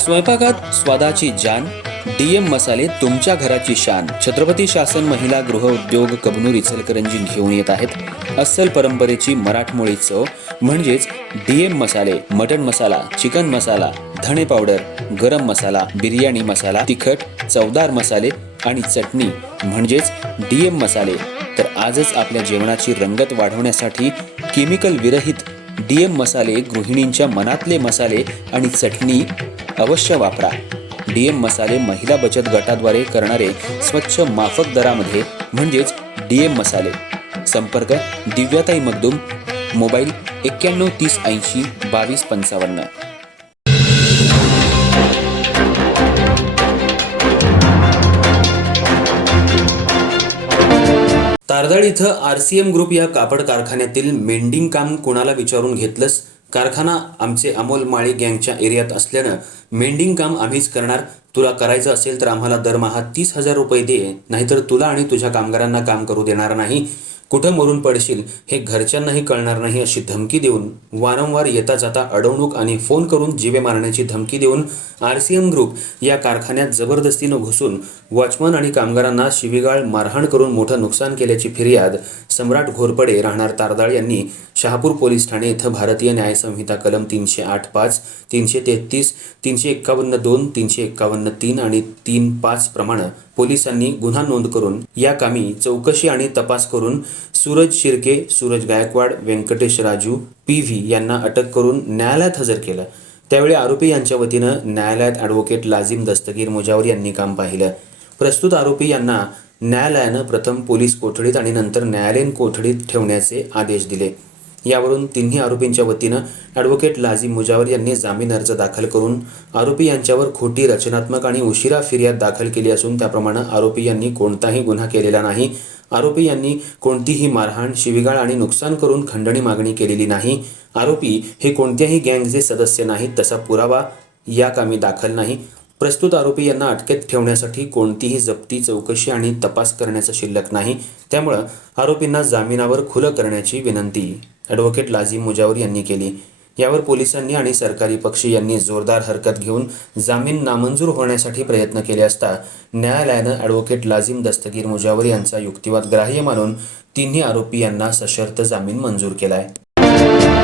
स्वयंपाकात स्वादाची जान, डीएम मसाले तुमच्या घराची शान. छत्रपती शासन महिला गृह उद्योग कबनूर इचलकरंजी घेऊन येत आहेत अस्सल परंपरेची मराठमोळी चव म्हणजेच डीएम मसाले. मटन मसाला, चिकन मसाला, धणे पावडर, गरम मसाला, बिर्याणी मसाला, तिखट चवदार मसाले आणि चटणी म्हणजेच डीएम मसाले. तर आजच आपल्या जेवणाची रंगत वाढवण्यासाठी केमिकल विरहित डीएम मसाले, गृहिणींच्या मनातले मसाले आणि चटणी अवश्य वापरा. डीएम मसाले महिला बचत गटाद्वारे करणारे स्वच्छ माफक दरामध्ये म्हणजेच डीएम मसाले. संपर्क दिव्याताई मगदूम, मोबाईल 91 30 80 22 55. तारदाळ इथं आरसीएम ग्रुप या कापड कारखान्यातील मेंडिंग काम कोणाला विचारून घेतलंस? कारखाना आमचे अमोल माळी गँगच्या एरियात असल्यानं मेंडिंग काम आम्हीच करणार. तुला करायचं असेल तर आम्हाला दरमहा 30,000 रुपये दे, नाहीतर तुला आणि तुझ्या कामगारांना काम करू देणार नाही. कुठं मरून पडशील हे घरच्यांनाही कळणार नाही अशी धमकी देऊन, वारंवार येता जाता अडवणूक आणि फोन करून जीवे मारण्याची धमकी देऊन आरसीएम ग्रुप या कारखान्यात जबरदस्तीनं घुसून वॉचमन आणि कामगारांना शिवीगाळ मारहाण करून मोठं नुकसान केल्याची फिर्याद सम्राट घोरपडे राहणार तारदाळ यांनी शहापूर पोलीस ठाणे इथं भारतीय न्याय संहिता कलम 308(5), 333, 351(2), 351(3) आणि 3(5) प्रमाणे पोलिसांनी गुन्हा नोंद करून या कामी चौकशी आणि तपास करून सूरज शिर्के, सूरज गायकवाड, व्यंकटेश राजू PV यांना अटक करून न्यायालयात हजर केलं. त्यावेळी आरोपी यांच्या वतीनं न्यायालयात ॲडव्होकेट लाजिम दस्तगीर मुजावर यांनी काम पाहिलं. प्रस्तुत आरोपी यांना न्यायालयानं प्रथम पोलीस कोठडीत आणि नंतर न्यायालयीन कोठडीत ठेवण्याचे आदेश दिले. यावरून तिन्ही आरोपींच्या वतीनं ॲडव्होकेट लाजिम मुजावर यांनी जामीन अर्ज दाखल करून आरोपी यांच्यावर खोटी, रचनात्मक आणि उशिरा फिर्याद दाखल केली असून त्याप्रमाणे आरोपी यांनी कोणताही गुन्हा केलेला नाही. आरोपी यांनी कोणतीही मारहाण, शिवीगाळ आणि नुकसान करून खंडणी मागणी केलेली नाही. आरोपी हे कोणत्याही गँगचे सदस्य नाहीत, तसा पुरावा या कामी दाखल नाही. प्रस्तुत आरोपी यांना अटकेत ठेवण्यासाठी कोणतीही जप्ती, चौकशी आणि तपास करण्याचं शिल्लक नाही. त्यामुळं आरोपींना जामिनावर खुलं करण्याची विनंती ॲडव्होकेट लाजिम मुजावर यांनी केली. यावर पोलिसांनी आणि सरकारी पक्ष यांनी जोरदार हरकत घेऊन जामीन नामंजूर होण्यासाठी प्रयत्न केले असता न्यायालयानं ॲडव्होकेट लाजिम दस्तगीर मुजावर यांचा युक्तिवाद ग्राह्य मानून तिन्ही आरोपी यांना सशर्त जामीन मंजूर केलाय.